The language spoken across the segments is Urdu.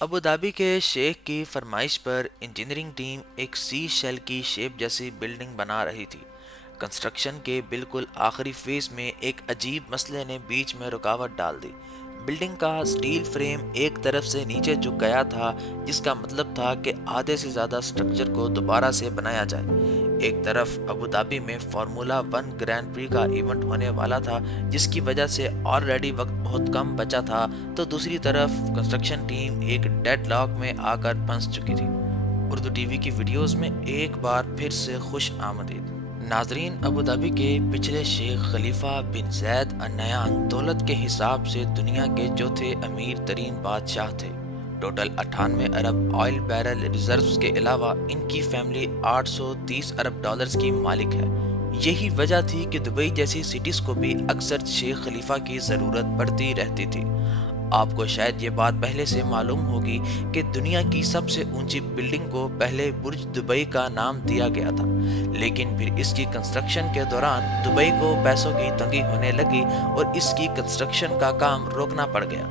ابوظہبی کے شیخ کی فرمائش پر انجینئرنگ ٹیم ایک سی شیل کی شیپ جیسی بلڈنگ بنا رہی تھی۔ کنسٹرکشن کے بالکل آخری فیز میں ایک عجیب مسئلے نے بیچ میں رکاوٹ ڈال دی۔ بلڈنگ کا سٹیل فریم ایک طرف سے نیچے جھک گیا تھا، جس کا مطلب تھا کہ آدھے سے زیادہ سٹرکچر کو دوبارہ سے بنایا جائے۔ ایک طرف ابوظہبی میں فارمولا ون گرینڈ پری کا ایونٹ ہونے والا تھا، جس کی وجہ سے آلریڈی وقت بہت کم بچا تھا، تو دوسری طرف کنسٹرکشن ٹیم ایک ڈیڈ لاک میں آ کر پھنس چکی تھی۔ اردو ٹی وی کی ویڈیوز میں ایک بار پھر سے خوش آمدید ناظرین۔ ابوظہبی کے پچھلے شیخ خلیفہ بن زید النہیان دولت کے حساب سے دنیا کے چوتھے امیر ترین بادشاہ تھے۔ ٹوٹل 98 ارب آئل بیرل ریزروز کے علاوہ ان کی فیملی 830 ارب ڈالرز کی مالک ہے۔ یہی وجہ تھی کہ دبئی جیسی سٹیز کو بھی اکثر شیخ خلیفہ کی ضرورت پڑتی رہتی تھی۔ آپ کو شاید یہ بات پہلے سے معلوم ہوگی کہ دنیا کی سب سے اونچی بلڈنگ کو پہلے برج دبئی کا نام دیا گیا تھا، لیکن پھر اس کی کنسٹرکشن کے دوران دبئی کو پیسوں کی تنگی ہونے لگی اور اس کی کنسٹرکشن کا کام روکنا پڑ گیا۔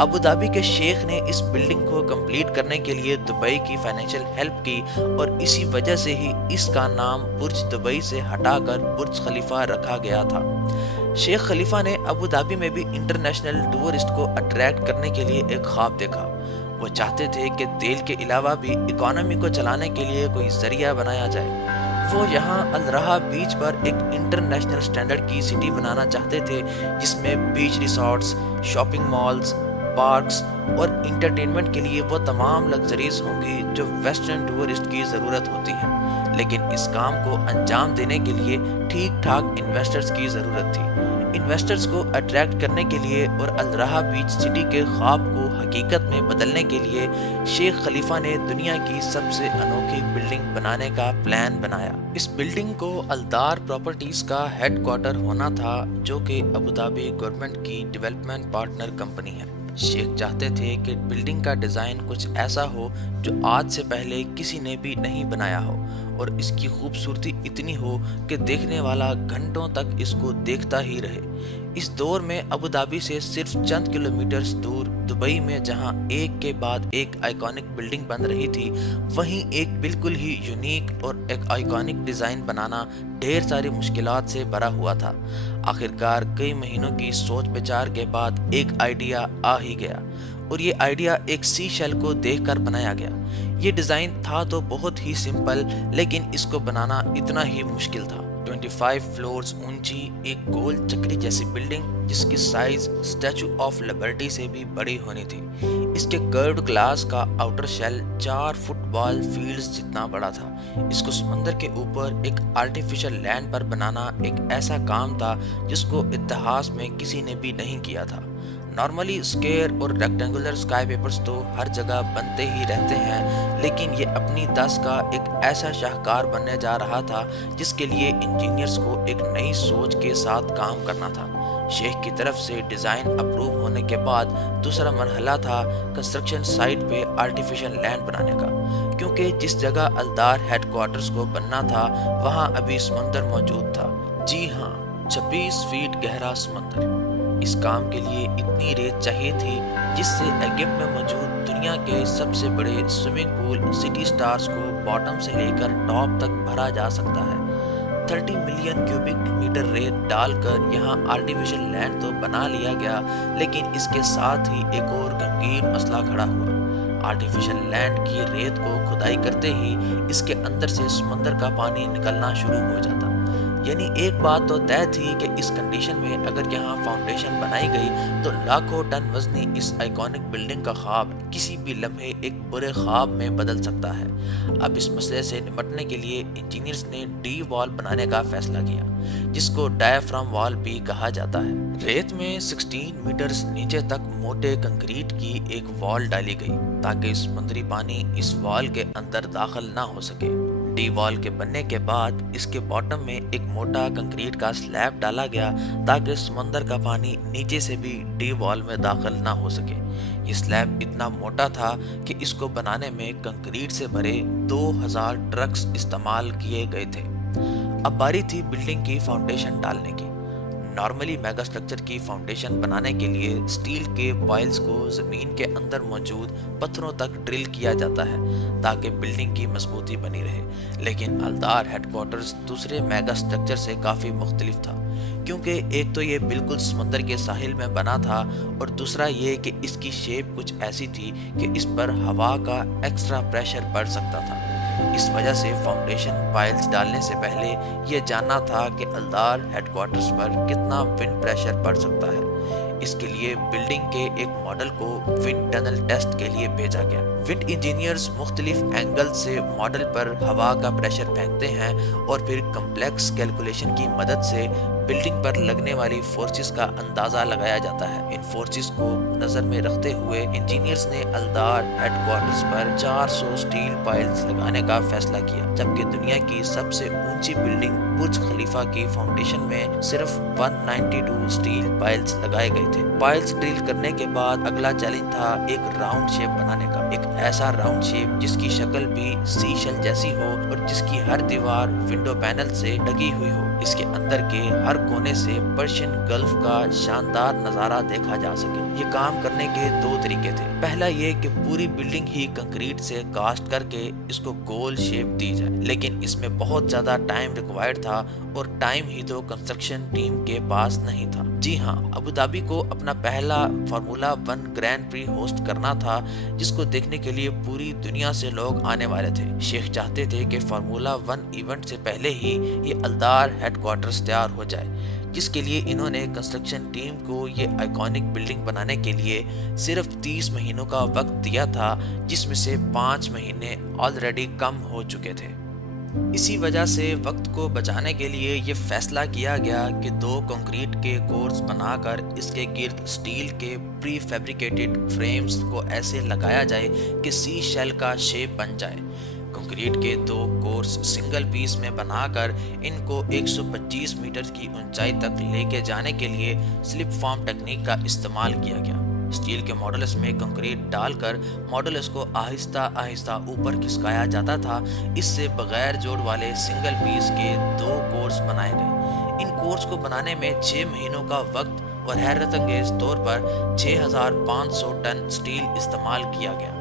ابوظہبی کے شیخ نے اس بلڈنگ کو کمپلیٹ کرنے کے لیے دبئی کی فائنینشیل ہیلپ کی، اور اسی وجہ سے ہی اس کا نام برج دبئی سے ہٹا کر برج خلیفہ رکھا گیا تھا۔ شیخ خلیفہ نے ابوظہبی میں بھی انٹرنیشنل ٹورسٹ کو اٹریکٹ کرنے کے لیے ایک خواب دیکھا۔ وہ چاہتے تھے کہ تیل کے علاوہ بھی اکانومی کو چلانے کے لیے کوئی ذریعہ بنایا جائے۔ وہ یہاں الرہا بیچ پر ایک انٹرنیشنل سٹینڈرڈ کی سٹی بنانا چاہتے تھے، جس میں بیچ ریسارٹس، شاپنگ مالز، پارکس اور انٹرٹینمنٹ کے لیے وہ تمام لگژریز ہوں گی جو ویسٹرن ٹورسٹ کی ضرورت ہوتی ہے۔ لیکن اس کام کو انجام دینے کے لیے ٹھیک ٹھاک انویسٹرز کی ضرورت تھی۔ انویسٹرز کو اٹریکٹ کرنے کے لیے اور الرہا بیچ سٹی کے خواب کو حقیقت میں بدلنے کے لیے شیخ خلیفہ نے دنیا کی سب سے انوکھی بلڈنگ بنانے کا پلان بنایا۔ اس بلڈنگ کو الدار پراپرٹیز کا ہیڈ کوارٹر ہونا تھا، جو کہ ابوظہبی گورنمنٹ کی ڈیولپمنٹ پارٹنر کمپنی ہے۔ شیخ چاہتے تھے کہ بلڈنگ کا ڈیزائن کچھ ایسا ہو جو آج سے پہلے کسی نے بھی نہیں بنایا ہو، اور اس کی خوبصورتی اتنی ہو کہ دیکھنے والا گھنٹوں تک اس کو دیکھتا ہی رہے۔ اس دور میں ابوظہبی سے صرف چند کلومیٹرز دور دبئی میں جہاں ایک کے بعد ایک آئیکونک بلڈنگ بن رہی تھی، وہیں ایک بالکل ہی یونیک اور ایک آئیکونک ڈیزائن بنانا ڈھیر ساری مشکلات سے بھرا ہوا تھا۔ آخرکار کئی مہینوں کی سوچ بچار کے بعد ایک آئیڈیا آ ہی گیا، اور یہ آئیڈیا ایک سی شیل کو دیکھ کر بنایا گیا۔ یہ ڈیزائن تھا تو بہت ہی سمپل، لیکن اس کو بنانا اتنا ہی مشکل تھا۔ 25 فلورز اونچی ایک گول چکری جیسی بلڈنگ، جس کی سائز اسٹیچو آف لبرٹی سے بھی بڑی ہونی تھی۔ اس کے کروڈ گلاس کا آؤٹر شیل 4 فٹ بال فیلڈز جتنا بڑا تھا۔ اس کو سمندر کے اوپر ایک آرٹیفیشل لینڈ پر بنانا ایک ایسا کام تھا جس کو اتہاس میں کسی نے بھی نہیں کیا تھا۔ نارملی اسکوائر اور ریکٹینگولر اسکائی پیپرز تو ہر جگہ بنتے ہی رہتے ہیں، لیکن یہ اپنی دس کا ایک ایسا شاہکار بننے جا رہا تھا جس کے لیے انجینئرز کو ایک نئی سوچ کے ساتھ کام کرنا تھا۔ شیخ کی طرف سے ڈیزائن اپروو ہونے کے بعد دوسرا مرحلہ تھا کنسٹرکشن سائٹ پہ آرٹیفیشل لینڈ بنانے کا، کیونکہ جس جگہ الدار ہیڈ کوارٹرز کو بننا تھا وہاں ابھی سمندر موجود تھا۔ جی ہاں، 26 فیٹ گہرا سمندر۔ اس کام کے لیے اتنی ریت چاہیے تھی جس سے ایگپٹ میں موجود دنیا کے سب سے بڑے سوئمنگ پول سٹی سٹارز کو باٹم سے لے کر ٹاپ تک بھرا جا سکتا ہے۔ 30 ملین کیوبک میٹر ریت ڈال کر یہاں آرٹیفیشل لینڈ تو بنا لیا گیا، لیکن اس کے ساتھ ہی ایک اور غمگین مسئلہ کھڑا ہوا۔ آرٹیفیشل لینڈ کی ریت کو کھدائی کرتے ہی اس کے اندر سے سمندر کا پانی نکلنا شروع ہو جاتا۔ یعنی ایک بات تو طے تھی کہ اس کنڈیشن میں اگر یہاں فاؤنڈیشن بنائی گئی تو لاکھوں ٹن وزنی اس آئیکونک بلڈنگ کا خواب کسی بھی لمحے ایک برے خواب میں بدل سکتا ہے۔ اب اس مسئلے سے نمٹنے کے لیے انجینئرز نے ڈی وال بنانے کا فیصلہ کیا، جس کو ڈایافرام وال بھی کہا جاتا ہے۔ ریت میں 16 میٹرز نیچے تک موٹے کنکریٹ کی ایک وال ڈالی گئی تاکہ سمندری پانی اس وال کے اندر داخل نہ ہو سکے۔ ڈی وال کے بننے کے بعد اس کے باٹم میں ایک موٹا کنکریٹ کا سلیب ڈالا گیا تاکہ سمندر کا پانی نیچے سے بھی ڈی وال میں داخل نہ ہو سکے۔ یہ سلیب اتنا موٹا تھا کہ اس کو بنانے میں کنکریٹ سے بھرے 2000 ٹرکس استعمال کیے گئے تھے۔ اب باری تھی بلڈنگ کی فاؤنڈیشن ڈالنے کی۔ نارملی میگا اسٹرکچر کی فاؤنڈیشن بنانے کے لیے اسٹیل کے پائلز کو زمین کے اندر موجود پتھروں تک ڈرل کیا جاتا ہے تاکہ بلڈنگ کی مضبوطی بنی رہے، لیکن الدار ہیڈ کوارٹرز دوسرے میگا اسٹرکچر سے کافی مختلف تھا، کیونکہ ایک تو یہ بالکل سمندر کے ساحل میں بنا تھا اور دوسرا یہ کہ اس کی شیپ کچھ ایسی تھی کہ اس پر ہوا کا ایکسٹرا پریشر پڑ سکتا تھا۔ اس وجہ سے فاؤنڈیشن پائلز ڈالنے سے پہلے یہ جاننا تھا کہ الدار ہیڈ کوارٹرز پر کتنا ونڈ پریشر پڑ سکتا ہے۔ اس کے لیے بلڈنگ کے ایک ماڈل کو ونڈ ٹنل ٹیسٹ کے لیے بھیجا گیا۔ ونڈ انجینئرز مختلف اینگل سے ماڈل پر ہوا کا پریشر پھینکتے ہیں اور پھر کمپلیکس کیلکولیشن کی مدد سے بلڈنگ پر لگنے والی فورسز کا اندازہ لگایا جاتا ہے۔ ان فورسز کو نظر میں رکھتے ہوئے انجینئرز نے الدار ہیڈ کوارٹرز پر 400 سٹیل پائلز لگانے کا فیصلہ کیا، جبکہ دنیا کی سب سے اونچی بلڈنگ برج خلیفہ کی فاؤنڈیشن میں صرف 192 سٹیل پائلز لگائے گئے تھے۔ پائلز ڈرل کرنے کے بعد اگلا چیلنج تھا ایک راؤنڈ شیپ بنانے کا، ایک ایسا راؤنڈ شیپ جس کی شکل بھی سی شیل جیسی ہو اور جس کی ہر دیوار ونڈو پینل سے ڈھکی ہوئی ہو، اس کے اندر کے ہر کونے سے پرشین گلف کا شاندار نظارہ دیکھا جا سکے۔ یہ کام کرنے کے دو طریقے تھے، پہلا یہ کہ پوری بلڈنگ ہی کنکریٹ سے کاسٹ کر کے اس کو گول شیپ دی جائے، لیکن اس میں بہت زیادہ ٹائم ریکوائرڈ تھا اور ٹائم ہی تو کنسٹرکشن ٹیم کے پاس نہیں تھا۔ جی ہاں، ابوظہبی کو اپنا پہلا فارمولا 1 گرینڈ پری ہوسٹ کرنا تھا، جس کو دیکھنے کے لیے پوری دنیا سے لوگ آنے والے تھے۔ شیخ چاہتے تھے کہ فارمولا 1 ایونٹ سے پہلے ہی یہ الدار ہیڈ کوارٹرز تیار ہو جائے، جس کے لیے انہوں نے کنسٹرکشن ٹیم کو یہ آئیکونک بلڈنگ بنانے کے لیے صرف 30 مہینوں کا وقت دیا تھا، جس میں سے 5 مہینے آلریڈی کم ہو چکے تھے۔ اسی وجہ سے وقت کو بچانے کے لیے یہ فیصلہ کیا گیا کہ 2 کنکریٹ کے کورس بنا کر اس کے گرد سٹیل کے پری فیبریکیٹڈ فریمز کو ایسے لگایا جائے کہ سی شیل کا شیپ بن جائے۔ کنکریٹ کے 2 کورس سنگل پیس میں بنا کر ان کو 125 میٹر کی اونچائی تک لے کے جانے کے لیے سلپ فارم ٹیکنیک کا استعمال کیا گیا۔ سٹیل کے ماڈلس میں کنکریٹ ڈال کر ماڈلس کو آہستہ آہستہ اوپر کھسکایا جاتا تھا، اس سے بغیر جوڑ والے سنگل پیس کے 2 کورس بنائے گئے۔ ان کورس کو بنانے میں 6 مہینوں کا وقت اور حیرت انگیز طور پر 6500 ٹن سٹیل استعمال کیا گیا۔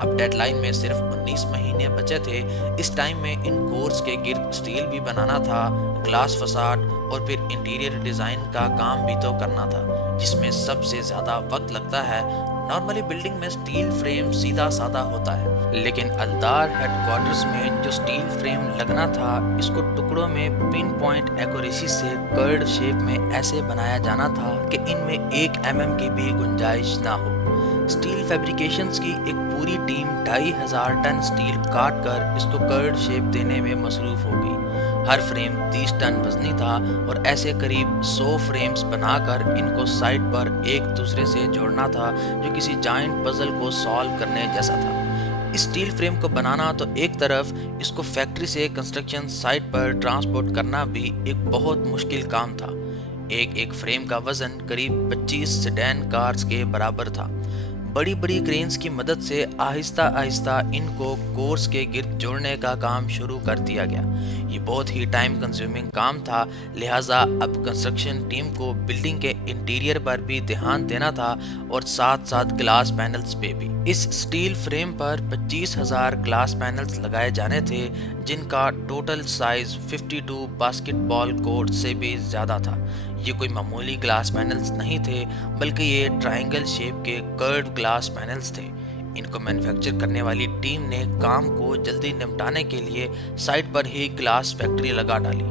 اب ڈیڈ لائن میں صرف 19 مہینے بچے تھے۔ اس ٹائم میں ان کورس کے گرد سٹیل بھی بنانا تھا، گلاس فساد اور پھر انٹیریئر ڈیزائن کا کام بھی تو کرنا تھا، جس میں سب سے زیادہ وقت لگتا ہے۔ نارملی بلڈنگ میں سٹیل فریم سیدھا سادہ ہوتا ہے، لیکن الدار ہیڈ کوارٹرز میں جو سٹیل فریم لگنا تھا، اس کو ٹکڑوں میں پن پوائنٹ ایکوریسی سے کرڈ شیپ میں ایسے بنایا جانا تھا کہ ان میں 1 mm کی بھی گنجائش نہ ہو۔ سٹیل فیبریکیشنز کی ایک پوری ٹیم 2500 ٹن سٹیل کاٹ کر اس کو کرڈ شیپ دینے میں مصروف ہو گئی۔ ہر فریم 30 ٹن وزنی تھا اور ایسے قریب 100 فریمز بنا کر ان کو سائٹ پر ایک دوسرے سے جوڑنا تھا، جو کسی جائنٹ پزل کو سالو کرنے جیسا تھا۔ اس سٹیل فریم کو بنانا تو ایک طرف، اس کو فیکٹری سے کنسٹرکشن سائٹ پر ٹرانسپورٹ کرنا بھی ایک بہت مشکل کام تھا۔ ایک فریم کا وزن قریب 25 سیڈان کارز کے برابر تھا۔ بڑی بڑی کرینز کی مدد سے آہستہ آہستہ ان کو کورس کے گرد جوڑنے کا کام شروع کر دیا گیا۔ یہ بہت ہی ٹائم کنزیومنگ کام تھا، لہٰذا اب کنسٹرکشن ٹیم کو بلڈنگ کے انٹیریئر پر بھی دھیان دینا تھا اور ساتھ ساتھ گلاس پینلز پہ بھی۔ اس سٹیل فریم پر 25,000 گلاس پینلز لگائے جانے تھے، جن کا ٹوٹل سائز 52 باسکٹ بال کورٹ سے بھی زیادہ تھا۔ یہ کوئی معمولی گلاس پینلز نہیں تھے، بلکہ یہ ٹرائنگل شیپ کے کرڈ گلاس پینلز تھے۔ ان کو مینوفیکچر کرنے والی ٹیم نے کام کو جلدی نمٹانے کے لیے سائٹ پر ہی گلاس فیکٹری لگا ڈالی۔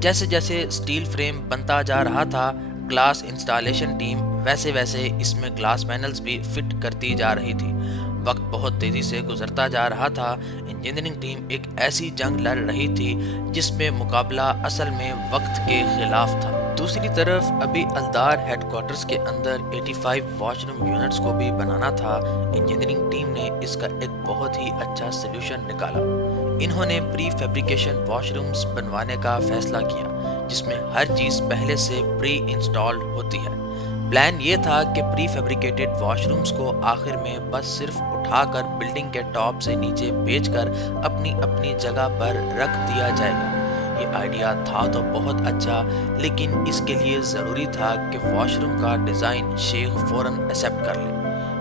جیسے جیسے سٹیل فریم بنتا جا رہا تھا، گلاس انسٹالیشن ٹیم ویسے ویسے اس میں گلاس پینلز بھی فٹ کرتی جا رہی تھی۔ وقت بہت تیزی سے گزرتا جا رہا تھا۔ انجینئرنگ ٹیم ایک ایسی جنگ لڑ رہی تھی جس میں مقابلہ اصل میں وقت کے خلاف تھا۔ دوسری طرف ابھی الدار ہیڈ کوارٹرز کے اندر 85 واش روم یونٹس کو بھی بنانا تھا۔ انجینئرنگ ٹیم نے اس کا ایک بہت ہی اچھا سلوشن نکالا۔ انہوں نے پری فیبریکیشن واش رومز بنوانے کا فیصلہ کیا، جس میں ہر چیز پہلے سے پری انسٹالڈ ہوتی ہے۔ پلان یہ تھا کہ پری فیبریکیٹڈ واش رومز کو آخر میں بس صرف اٹھا کر بلڈنگ کے ٹاپ سے نیچے بھیج کر اپنی اپنی جگہ پر رکھ دیا جائے گا۔ یہ آئیڈیا تھا تو بہت اچھا، لیکن اس کے لیے ضروری تھا کہ واش روم کا ڈیزائن شیخ فوراً ایکسیپٹ کر لے۔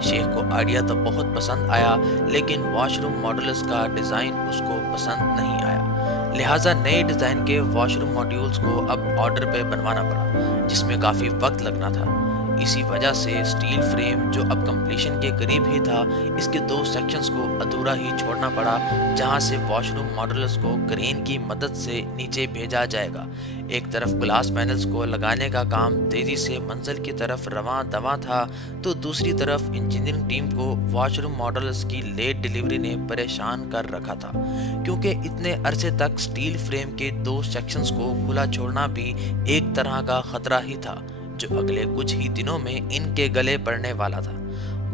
شیخ کو آئیڈیا تو بہت پسند آیا، لیکن واش روم ماڈولز کا ڈیزائن اس کو پسند نہیں آیا، لہٰذا نئے ڈیزائن کے واش روم ماڈیولز کو اب آرڈر پہ بنوانا پڑا، جس میں کافی وقت لگنا تھا۔ اسی وجہ سے اسٹیل فریم جو اب کمپلیشن کے قریب ہی تھا، اس کے 2 سیکشنز کو ادھورا ہی چھوڑنا پڑا، جہاں سے واش روم ماڈولز کو کرین کی مدد سے نیچے بھیجا جائے گا۔ ایک طرف گلاس پینلز کو لگانے کا کام تیزی سے منزل کی طرف رواں دواں تھا، تو دوسری طرف انجینئرنگ ٹیم کو واش روم ماڈولز کی لیٹ ڈیلیوری نے پریشان کر رکھا تھا، کیونکہ اتنے عرصے تک اسٹیل فریم کے 2 سیکشنز کو کھلا چھوڑنا بھی ایک طرح کا خطرہ ہی تھا، جو اگلے کچھ ہی دنوں میں ان کے گلے پڑنے والا تھا۔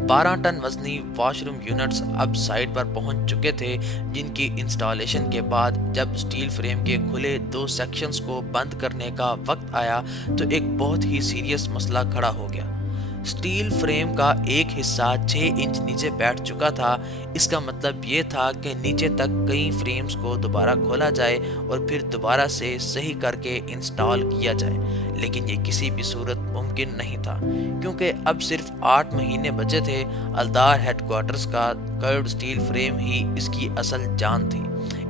12 ٹن وزنی واش روم یونٹس اب سائٹ پر پہنچ چکے تھے، جن کی انسٹالیشن کے بعد جب اسٹیل فریم کے کھلے 2 سیکشنز کو بند کرنے کا وقت آیا تو ایک بہت ہی سیریس مسئلہ کھڑا ہو گیا۔ اسٹیل فریم کا ایک حصہ 6 انچ نیچے بیٹھ چکا تھا۔ اس کا مطلب یہ تھا کہ نیچے تک کئی فریمز کو دوبارہ کھولا جائے اور پھر دوبارہ سے صحیح کر کے انسٹال کیا جائے، لیکن یہ کسی بھی صورت ممکن نہیں تھا، کیونکہ اب صرف 8 مہینے بچے تھے۔ الدار ہیڈ کوارٹرز کا کروڈ اسٹیل فریم ہی اس کی اصل جان تھی۔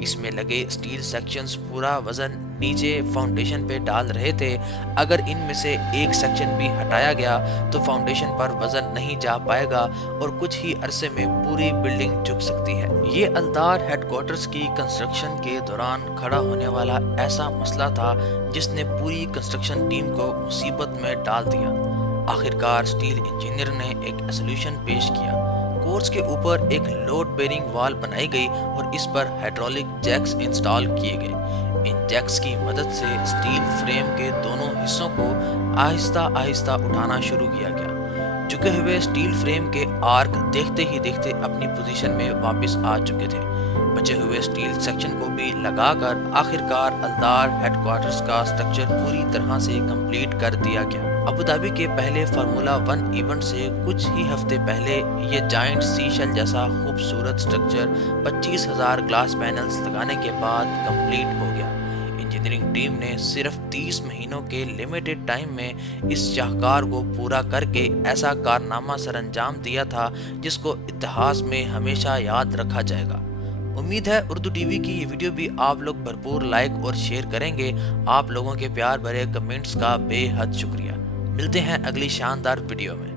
اس میں لگے اسٹیل سیکشنز پورا وزن نیچے فاؤنڈیشن پہ ڈال رہے تھے۔ اگر ان میں سے ایک سیکشن بھی ہٹایا گیا تو فاؤنڈیشن پر وزن نہیں جا پائے گا اور کچھ ہی عرصے میں پوری بلڈنگ جھک سکتی ہے۔ یہ الدار ہیڈ کوارٹرز کی کنسٹرکشن کے دوران کھڑا ہونے والا ایسا مسئلہ تھا جس نے پوری کنسٹرکشن ٹیم کو مصیبت میں ڈال دیا۔ آخرکار اسٹیل انجینئر نے ایک سولوشن پیش کیا۔ کورس کے اوپر ایک لوڈ بیرنگ وال بنائی گئی اور اس پر ہائیڈرولک جیکس انسٹال کیے گئے۔ ان جیکس کی مدد سے اسٹیل فریم کے دونوں حصوں کو آہستہ آہستہ اٹھانا شروع کیا گیا۔ جھکے ہوئے اسٹیل فریم کے آرک دیکھتے ہی دیکھتے اپنی پوزیشن میں واپس آ چکے تھے۔ بچے ہوئے اسٹیل سیکشن کو بھی لگا کر آخرکار الدار ہیڈ کوارٹرز کا سٹرکچر پوری طرح سے کمپلیٹ کر دیا گیا۔ ابوظہبی کے پہلے فارمولا 1 ایونٹ سے کچھ ہی ہفتے پہلے یہ جائنٹ سی شیل جیسا خوبصورت سٹرکچر 25,000 گلاس پینلز لگانے کے بعد کمپلیٹ ہو گیا۔ انجینئرنگ ٹیم نے صرف 30 مہینوں کے لیمیٹڈ ٹائم میں اس شاہکار کو پورا کر کے ایسا کارنامہ سر انجام دیا تھا جس کو اتہاس میں ہمیشہ یاد رکھا جائے گا۔ امید ہے اردو ٹی وی کی یہ ویڈیو بھی آپ لوگ بھرپور لائک اور شیئر کریں گے۔ آپ لوگوں کے پیار بھرے کمنٹس کا بے حد شکریہ۔ ملتے ہیں اگلی شاندار ویڈیو میں۔